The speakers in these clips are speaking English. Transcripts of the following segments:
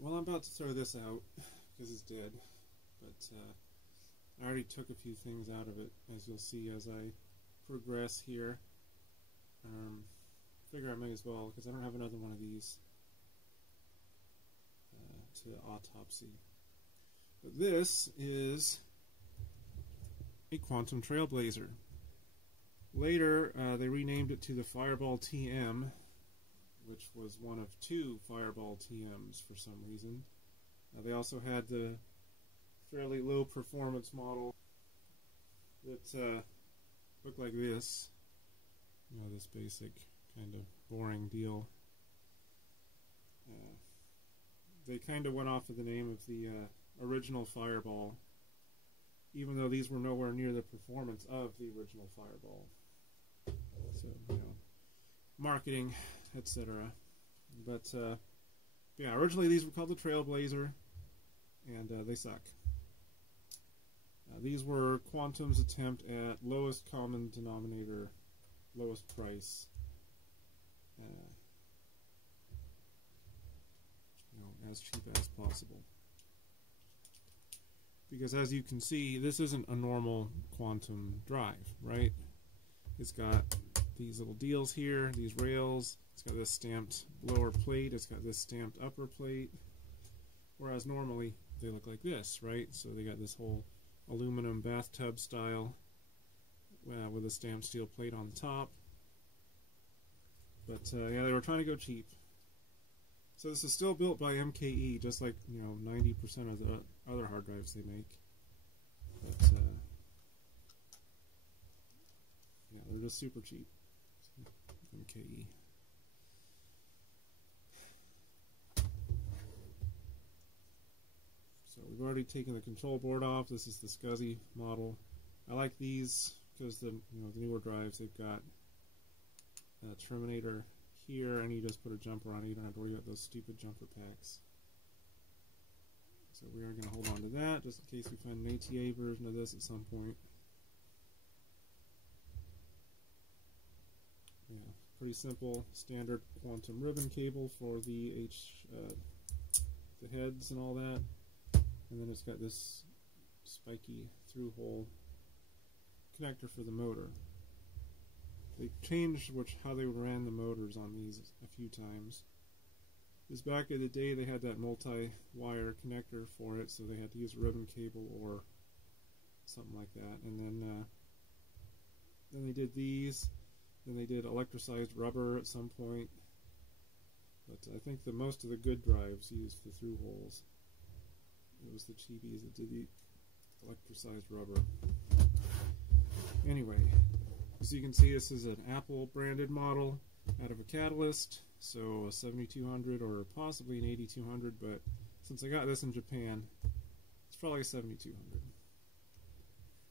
well, I'm about to throw this out because it's dead, but I already took a few things out of it, as you'll see as I progress here. Figure I may as well, because I don't have another one of these to autopsy. But this is a Quantum Trailblazer. Later, they renamed it to the Fireball TM, which was one of two Fireball TMs for some reason. They also had the fairly low performance model that looked like this. You know, this basic kind of boring deal. They kind of went off of the name of the original Fireball, even though these were nowhere near the performance of the original Fireball. So, you know, marketing, etc. But, yeah, originally these were called the Trailblazer, and they suck. These were Quantum's attempt at lowest common denominator, lowest price. You know, as cheap as possible. Because as you can see, this isn't a normal Quantum drive, right? It's got these little deals here, these rails, it's got this stamped lower plate, it's got this stamped upper plate, whereas normally they look like this, right? So they got this whole aluminum bathtub style with a stamped steel plate on the top. But yeah, they were trying to go cheap. So this is still built by MKE, just like, you know, 90% of the other hard drives they make. But yeah, they're just super cheap. MKE. So we've already taken the control board off. This is the SCSI model. I like these because the newer drives, they've got a terminator here, and you just put a jumper on it. You don't have to worry about those stupid jumper packs. So we are going to hold on to that just in case we find an ATA version of this at some point. Yeah, pretty simple standard Quantum ribbon cable for the heads and all that, and then it's got this spiky through hole connector for the motor. They changed how they ran the motors on these a few times. Because back in the day they had that multi-wire connector for it, so they had to use a ribbon cable or something like that. And then they did these. Then they did electricized rubber at some point. But I think most of the good drives used the through holes. It was the cheapies that did the electricized rubber. Anyway, as you can see, this is an Apple branded model out of a Catalyst, so a 7200 or possibly an 8200, but since I got this in Japan, it's probably a 7200.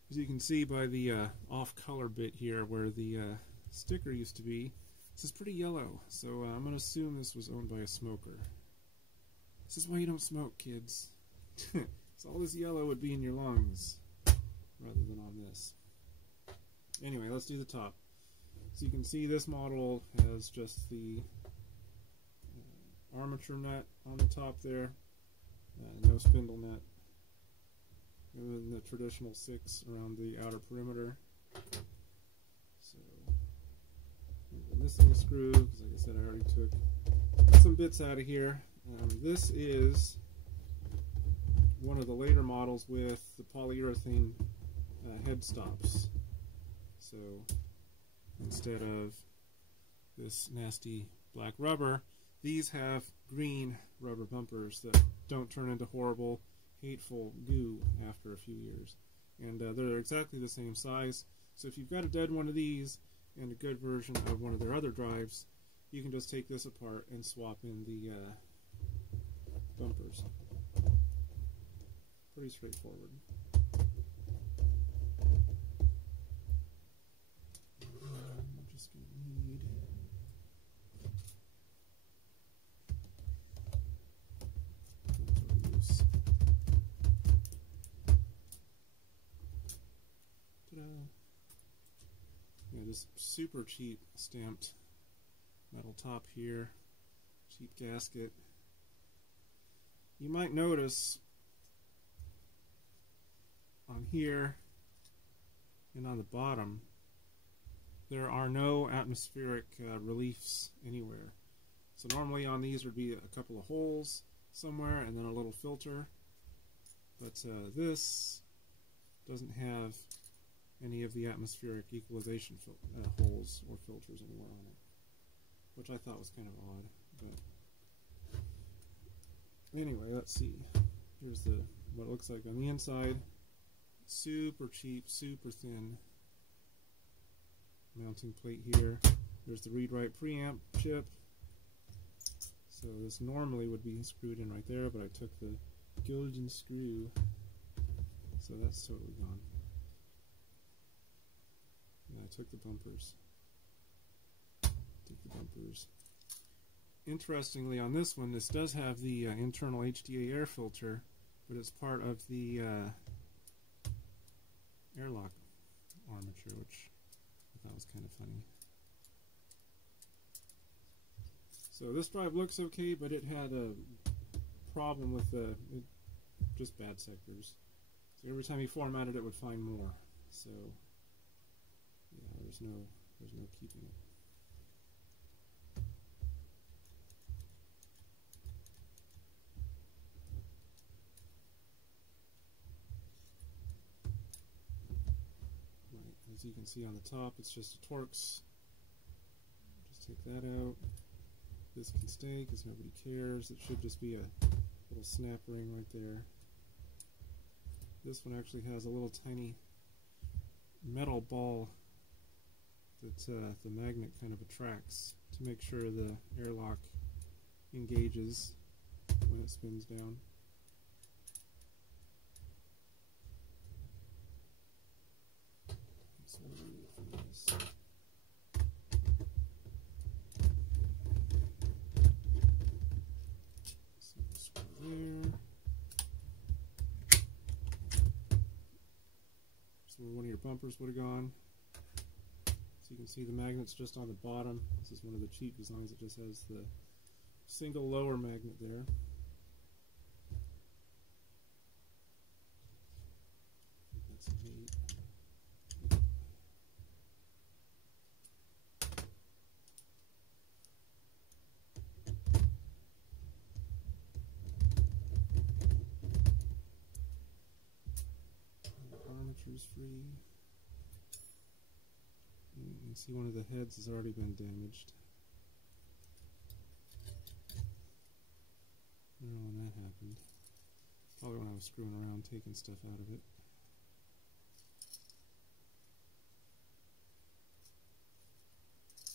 As you can see by the off-color bit here where the sticker used to be, this is pretty yellow, so I'm going to assume this was owned by a smoker. This is why you don't smoke, kids. So all this yellow would be in your lungs rather than on this. Anyway, let's do the top. So you can see this model has just the armature nut on the top there, no spindle nut, and then the traditional 6 around the outer perimeter. So the missing screw, because like I said, I already took some bits out of here. This is one of the later models with the polyurethane head stops. So instead of this nasty black rubber, these have green rubber bumpers that don't turn into horrible, hateful goo after a few years. And they're exactly the same size. So if you've got a dead one of these and a good version of one of their other drives, you can just take this apart and swap in the bumpers. Pretty straightforward. I'm just going to need yeah, this super cheap stamped metal top here, cheap gasket. you might notice on here and on the bottom there are no atmospheric reliefs anywhere. So normally on these would be a couple of holes somewhere and then a little filter, but this doesn't have any of the atmospheric equalization holes or filters anywhere on it, which I thought was kind of odd. But anyway, let's see. Here's what it looks like on the inside. Super cheap, super thin mounting plate here. There's the read-write preamp chip. So this normally would be screwed in right there, but I took the golden screw, so that's totally gone. And I took the bumpers. Interestingly, on this one, this does have the internal HDA air filter, but it's part of the airlock armature, which I thought was kind of funny. So this drive looks okay, but it had a problem with just bad sectors. So every time you formatted it, would find more. So yeah, there's no keeping it. Right, as you can see on the top, it's just a Torx. Just take that out. This can stay because nobody cares. It should just be a little snap ring right there. This one actually has a little tiny metal ball that the magnet kind of attracts to make sure the airlock engages when it spins down. So what do we need for this? There. So one of your bumpers would have gone. So you can see the magnet's just on the bottom. This is one of the cheap designs that just has the single lower magnet there. That's neat. Armature's free. You can see one of the heads has already been damaged. I don't know when that happened. Probably when I was screwing around taking stuff out of it.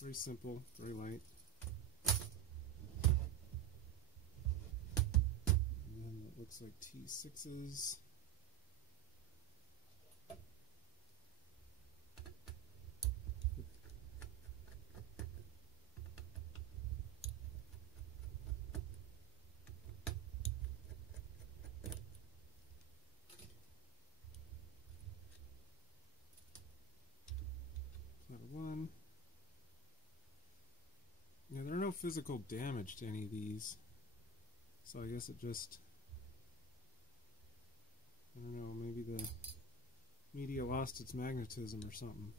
Very simple, very light. And then it looks like T6s. One. Yeah, there are no physical damage to any of these, so I guess it just, I don't know, maybe the media lost its magnetism or something.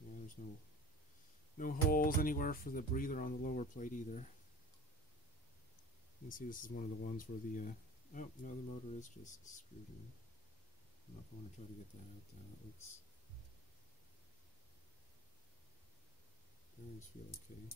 Yeah, there's no holes anywhere for the breather on the lower plate either. You can see this is one of the ones where the, oh, no, the motor is just screwed in. I don't know if I want to try to get that out. That looks, bearings feel okay.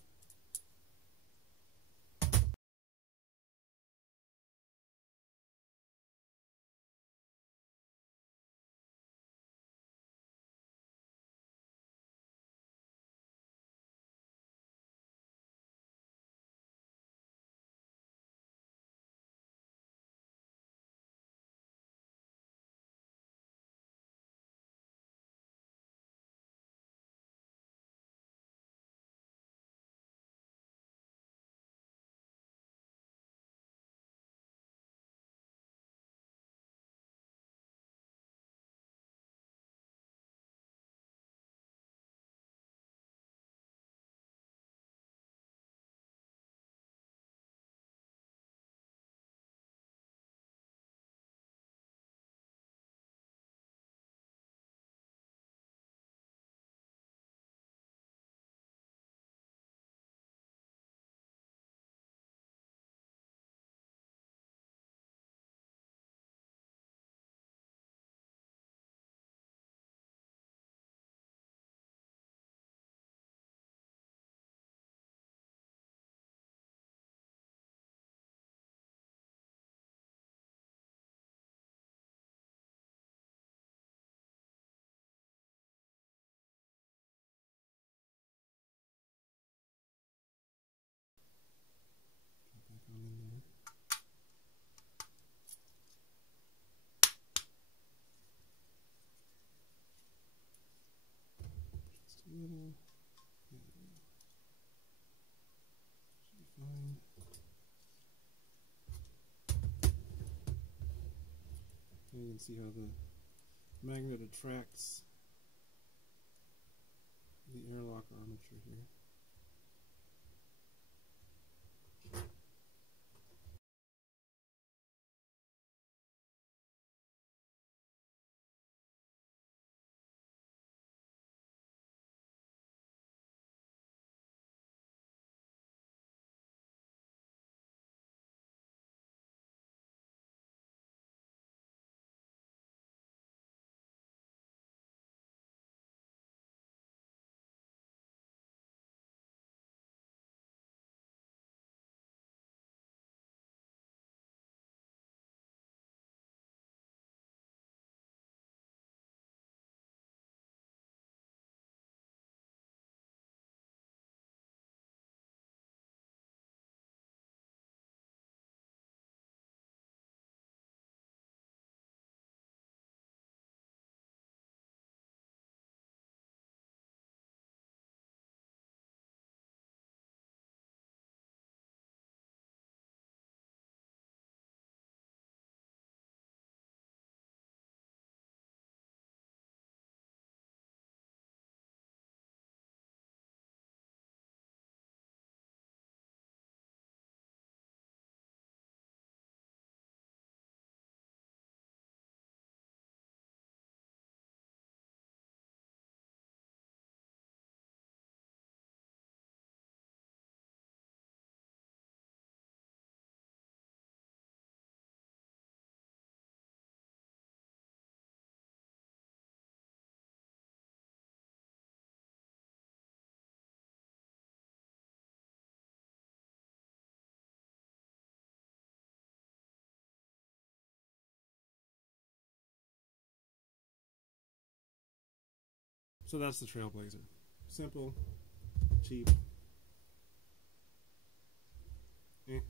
You can see how the magnet attracts the airlock armature here. So that's the Trailblazer. Simple, cheap. If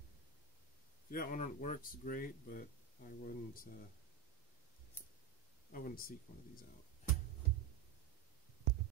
you got one that works, great, but I wouldn't seek one of these out.